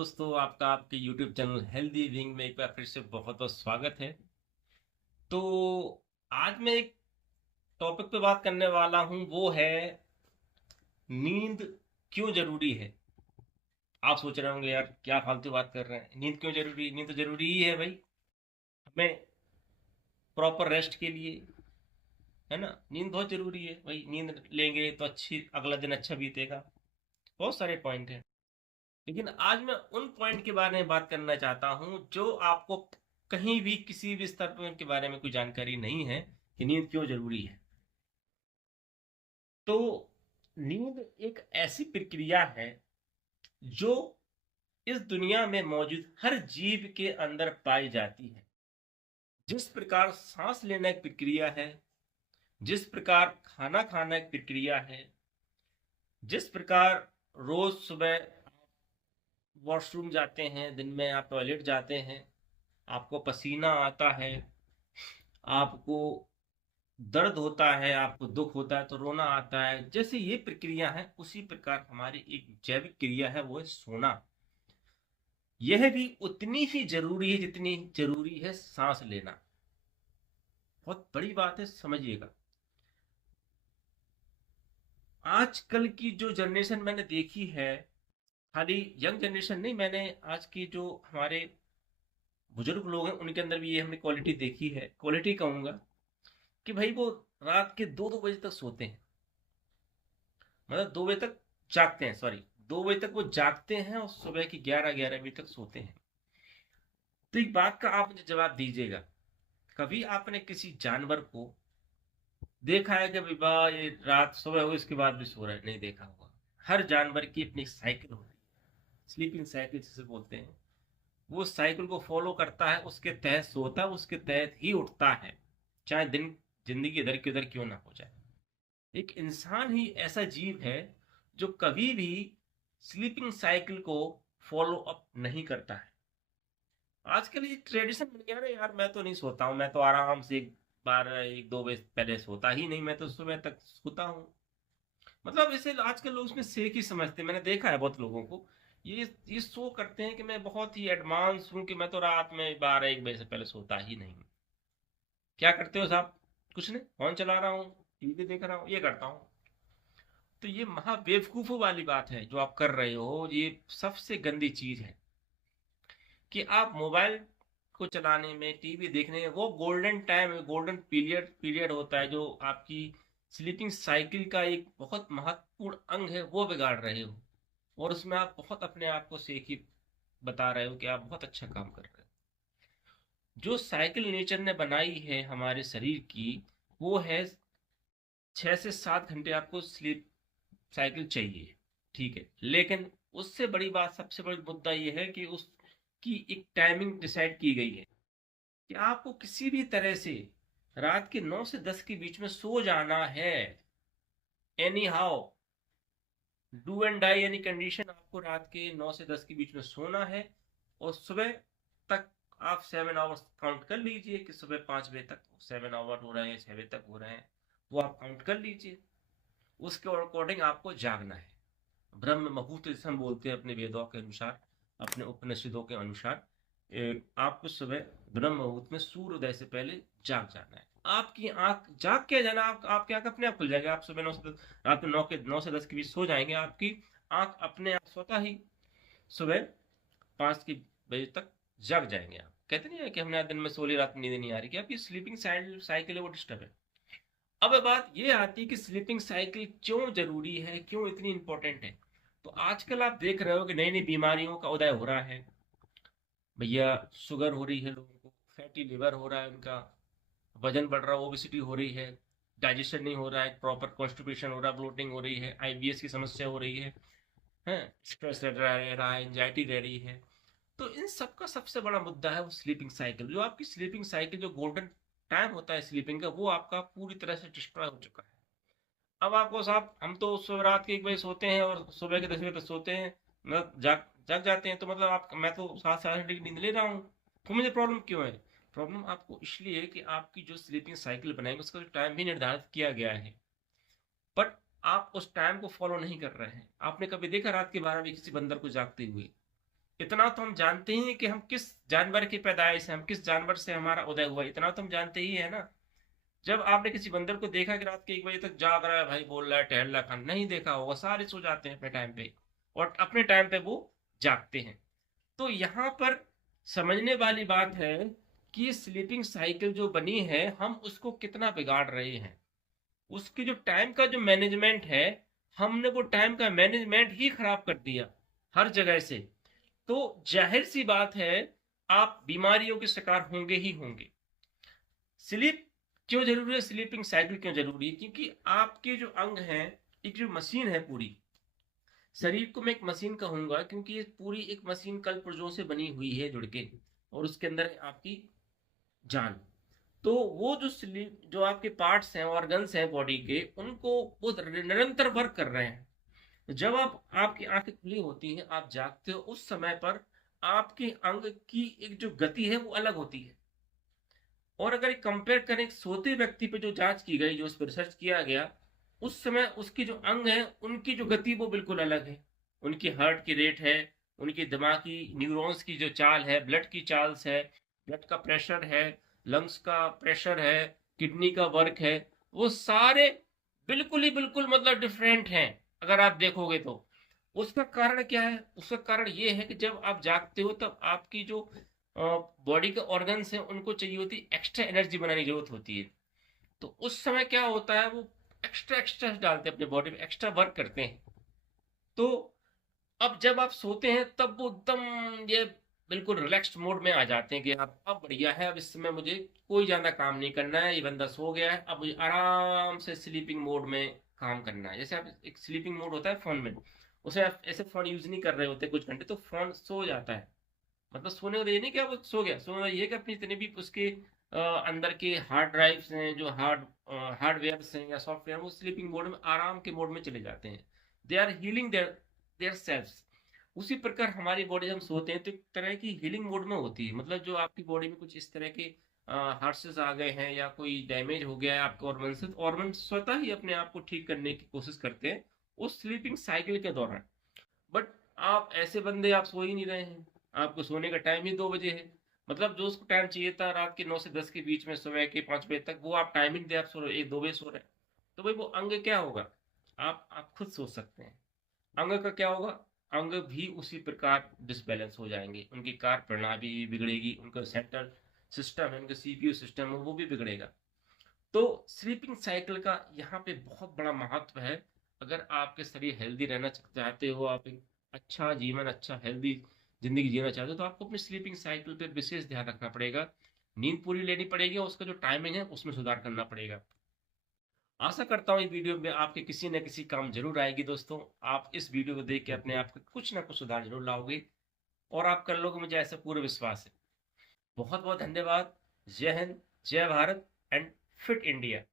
दोस्तों, आपका आपके YouTube चैनल हेल्दी विंग में एक बार फिर से बहुत बहुत स्वागत है। तो आज मैं एक टॉपिक पे बात करने वाला हूँ, वो है नींद क्यों जरूरी है। आप सोच रहे होंगे यार क्या फालतू बात कर रहे हैं, नींद क्यों जरूरी है। नींद तो जरूरी ही है भाई, हमें प्रॉपर रेस्ट के लिए, है ना। नींद बहुत जरूरी है भाई, नींद लेंगे तो अच्छी अगला दिन अच्छा बीतेगा। बहुत सारे पॉइंट हैं, लेकिन आज मैं उन पॉइंट के बारे में बात करना चाहता हूं जो आपको कहीं भी किसी भी स्तर पर उनके बारे में कोई जानकारी नहीं है कि नींद क्यों जरूरी है। तो नींद एक ऐसी प्रक्रिया है जो इस दुनिया में मौजूद हर जीव के अंदर पाई जाती है। जिस प्रकार सांस लेना एक प्रक्रिया है, जिस प्रकार खाना खाना एक प्रक्रिया है, जिस प्रकार रोज सुबह वॉशरूम जाते हैं, दिन में आप टॉयलेट जाते हैं, आपको पसीना आता है, आपको दर्द होता है, आपको दुख होता है तो रोना आता है, जैसे ये प्रक्रिया है उसी प्रकार हमारी एक जैविक क्रिया है, वो है सोना। यह भी उतनी ही जरूरी है जितनी जरूरी है सांस लेना। बहुत बड़ी बात है, समझिएगा। आजकल की जो जनरेशन मैंने देखी है, खाली यंग जनरेशन नहीं, मैंने आज की जो हमारे बुजुर्ग लोग हैं उनके अंदर भी ये हमने क्वालिटी देखी है, क्वालिटी कहूंगा, कि भाई वो रात के 2-2 बजे तक सोते हैं। मतलब 2 बजे तक जागते हैं, सॉरी, 2 बजे तक वो जागते हैं और सुबह की 11-11 बजे तक सोते हैं। तो एक बात का आप मुझे जवाब दीजिएगा, कभी आपने किसी जानवर को देखा है कि भाई वाह ये रात सुबह हुई इसके बाद भी सो रहा है? नहीं देखा होगा। हर जानवर की अपनी साइकिल होती है, स्लीपिंग साइकिल जिसे बोलते हैं। वो साइकिल को फॉलो करता है, उसके तहत सोता है, उसके तहत ही उठता है, चाहे दिन जिंदगी इधर की उधर क्यों ना हो जाए। एक इंसान ही ऐसा जीव है जो कभी भी स्लीपिंग साइकिल को फॉलो अप नहीं करता है। आजकल ये ट्रेडिशन बन गया ना यार, मैं तो नहीं सोता हूँ, मैं तो आराम से 12-1-2 बजे पहले सोता ही नहीं, मैं तो सुबह तक सोता हूँ। मतलब इसे आजकल लोग इसमें सेक ही समझते हैं। मैंने देखा है बहुत लोगों को, ये शो करते हैं कि मैं बहुत ही एडवांस हूँ, कि मैं तो रात में 12-1 बजे से पहले सोता ही नहीं हूँ। क्या करते हो साहब? कुछ नहीं, फोन चला रहा हूँ, टीवी देख रहा हूँ, ये करता हूँ। तो ये महा बेवकूफों वाली बात है जो आप कर रहे हो। ये सबसे गंदी चीज है कि आप मोबाइल को चलाने में, टीवी देखने में, वो golden time, golden period period होता है जो आपकी स्लीपिंग साइकिल का एक बहुत महत्वपूर्ण अंग है, वो बिगाड़ रहे हो। और उसमें आप बहुत अपने आप को सेखी बता रहे हो कि आप बहुत अच्छा काम कर रहे हो। जो साइकिल नेचर ने बनाई है हमारे शरीर की, वो है 6 से 7 घंटे आपको स्लीप साइकिल चाहिए, ठीक है। लेकिन उससे बड़ी बात, सबसे बड़ी मुद्दा ये है कि उसकी एक टाइमिंग डिसाइड की गई है कि आपको किसी भी तरह से रात के 9 से 10 के बीच में सो जाना है। Anyhow, do and die any condition, आपको रात के 9 से 10 के बीच में सोना है। और सुबह तक आप 7 आवर्स काउंट कर लीजिए कि सुबह 5 बजे तक 7 आवर हो रहे हैं, 6 बजे तक हो रहे हैं, वो आप काउंट कर लीजिए। उसके अकॉर्डिंग आपको जागना है। ब्रह्म मुहूर्त जिसे हम बोलते हैं अपने वेदों के अनुसार, अपने उपनिषदों के अनुसार, आपको सुबह ब्रह्म मुहूर्त में सूर्योदय से पहले जाग जाना है। आपकी आंख जाग के जाना, आपकी आंख अपने आप खुल जाएगी। आप सुबह 9 से 10, रात में 9 से 10 के बीच सो जाएंगे, आपकी आंख अपने आप स्वतः ही सुबह 5 बजे तक जग जाएंगे। आप कहते नहीं है कि हमने आज दिन में सो ली, रात में नींद नहीं आ रही, कि आपकी स्लीपिंग साइकिल है वो डिस्टर्ब है। अब बात ये आती है कि स्लीपिंग साइकिल क्यों जरूरी है, क्यों इतनी इंपॉर्टेंट है। तो आजकल आप देख रहे हो कि नई नई बीमारियों का उदय हो रहा है। भैया शुगर हो रही है लोगों को, फैटी लिवर हो रहा है उनका, वजन बढ़ रहा है, ओबेसिटी हो रही है, डाइजेशन नहीं हो रहा है, प्रॉपर कॉन्स्टिपेशन हो रहा है, ब्लोटिंग हो रही है, आईबीएस की समस्या हो रही है, स्ट्रेस रह रहा है, एंजाइटी रह रही है। तो इन सब का सबसे बड़ा मुद्दा है वो स्लीपिंग साइकिल। जो आपकी स्लीपिंग साइकिल, जो गोल्डन टाइम होता है स्लीपिंग का, वो आपका पूरी तरह से डिस्ट्रॉय हो चुका है। अब आपको साहब, हम तो सुबह रात के 1 बजे सोते हैं और सुबह के 10 बजे तक सोते हैं, मतलब जाग जाग जाते हैं। तो मतलब आप, मैं तो 7-8 घंटे की नींद ले रहा हूँ। तो मुझे प्रॉब्लम क्यों है? प्रॉब्लम आपको इसलिए है कि आपकी जो स्लीपिंग साइकिल बनाएंगे उसका टाइम भी निर्धारित किया गया है, बट आप उस टाइम को फॉलो नहीं कर रहे हैं। आपने कभी देखा रात के 12 बजे किसी बंदर को जागते हुए? इतना तो हम जानते ही हैं कि हम किस जानवर की पैदाइश है, हम किस जानवर से हमारा उदय हुआ, इतना तो हम जानते ही है ना। जब आपने किसी बंदर को देखा कि रात के 1 बजे तक जाग रहा है, भाई बोल रहा है, टहल रहा है, खाना नहीं देखा होगा, सारे सो जाते हैं अपने टाइम पे, और अपने टाइम पे वो जागते हैं। तो यहाँ पर समझने वाली बात है कि स्लीपिंग साइकिल जो बनी है, हम उसको कितना बिगाड़ रहे हैं। उसकी जो टाइम का जो मैनेजमेंट है, हमने वो टाइम का मैनेजमेंट ही खराब कर दिया हर जगह से। तो जाहिर सी बात है, आप बीमारियों के शिकार होंगे ही होंगे। स्लीप क्यों जरूरी है, स्लीपिंग साइकिल क्यों जरूरी है? क्योंकि आपके जो अंग हैं, एक जो मशीन है पूरी, शरीर को मैं एक मशीन कहूंगा, क्योंकि ये पूरी एक मशीन कल पुर्जों से बनी हुई है जुड़ के, और उसके अंदर है आपकी जान। तो वो जो स्लीप, जो आपके पार्ट्स हैं, ऑर्गन्स हैं बॉडी के, उनको वो निरंतर वर्क कर रहे हैं। जब आप, आपकी आंखें खुली होती हैं, आप जागते हो, उस समय पर आपके अंग की एक जो गति है वो अलग होती है। और अगर कंपेयर करें एक सोते व्यक्ति पे जो जांच की गई, जो उस पर रिसर्च किया गया, उस समय उसकी जो अंग है, उनकी जो गति वो बिल्कुल अलग है। उनकी हार्ट की रेट है, उनकी दिमागी न्यूरॉन्स की जो चाल है, ब्लड की चाल्स है, ब्लड का प्रेशर है, लंग्स का प्रेशर है, किडनी का वर्क है, वो सारे बिल्कुल ही बिल्कुल मतलब डिफरेंट हैं। अगर आप देखोगे तो उसका कारण क्या है? उसका कारण ये है कि जब आप जागते हो, तब आपकी जो बॉडी के ऑर्गन्स हैं, उनको चाहिए होती एक्स्ट्रा एनर्जी बनाने की जरूरत होती है। तो उस समय क्या होता है, वो एक्स्ट्रा एक्स्ट्रा डालते हैं अपने बॉडी में, एक्स्ट्रा वर्क करते हैं। तो अब जब आप सोते हैं, तब वो एकदम ये बिल्कुल रिलैक्स्ड मोड में आ जाते हैं कि अब बढ़िया है, अब इस समय मुझे कोई ज्यादा काम नहीं करना है, ये बंदा सो गया है, अब मुझे आराम से स्लीपिंग मोड में काम करना है। जैसे आप, एक स्लीपिंग मोड होता है फोन में, उसे आप ऐसे फोन यूज नहीं कर रहे होते कुछ घंटे, तो फोन सो जाता है। मतलब सोने का ये नहीं कि वो सो गया, सोने का ये कि अपनी जितने भी उसके अंदर के हार्ड ड्राइव्स हैं, जो हार्डवेयर हैं या सॉफ्टवेयर, वो स्लीपिंग मोड में, आराम के मोड में चले जाते हैं। They are healing their their selves. उसी प्रकार हमारी बॉडी, हम सोते हैं तो एक तरह की हीलिंग मोड में होती है। मतलब जो आपकी बॉडी में कुछ इस तरह के हार्सेस आ गए हैं, या कोई डैमेज हो गया है आपके ऑर्गन से, तो ऑर्गन स्वतः ही अपने आप को ठीक करने की कोशिश करते हैं उस स्लीपिंग साइकिल के दौरान। बट आप ऐसे बंदे, आप सो ही नहीं रहे हैं, आपको सोने का टाइम ही 2 बजे है। मतलब जो उसको टाइम चाहिए था रात के 9 से 10 के बीच में, सुबह के 5 बजे तक, वो आप टाइमिंग दे, आप सो रहे, 1-2 बजे सो रहे हैं। तो भाई वो अंग क्या होगा? आप खुद सोच सकते हैं, अंग का क्या होगा? अंग भी उसी प्रकार डिसबैलेंस हो जाएंगे, उनकी कार्य प्रणाली भी बिगड़ेगी, उनका सेंट्रल सिस्टम है, उनका सीपीयू सिस्टम है, वो भी बिगड़ेगा। तो स्लीपिंग साइकिल का यहाँ पे बहुत बड़ा महत्व है। अगर आपके शरीर हेल्दी रहना चाहते हो, आप एक अच्छा जीवन, अच्छा हेल्दी जिंदगी जीना चाहते हो, तो आपको अपनी स्लीपिंग साइकिल पे विशेष ध्यान रखना पड़ेगा। नींद पूरी लेनी पड़ेगी, और उसका जो टाइमिंग है उसमें सुधार करना पड़ेगा। आशा करता हूँ इस वीडियो में आपके किसी न किसी काम जरूर आएगी दोस्तों। आप इस वीडियो को देख के अपने आप को कुछ ना कुछ सुधार जरूर लाओगे, और आप कर लोगे, मुझे ऐसा पूरा विश्वास है। बहुत बहुत धन्यवाद। जय हिंद, जय भारत, एंड फिट इंडिया।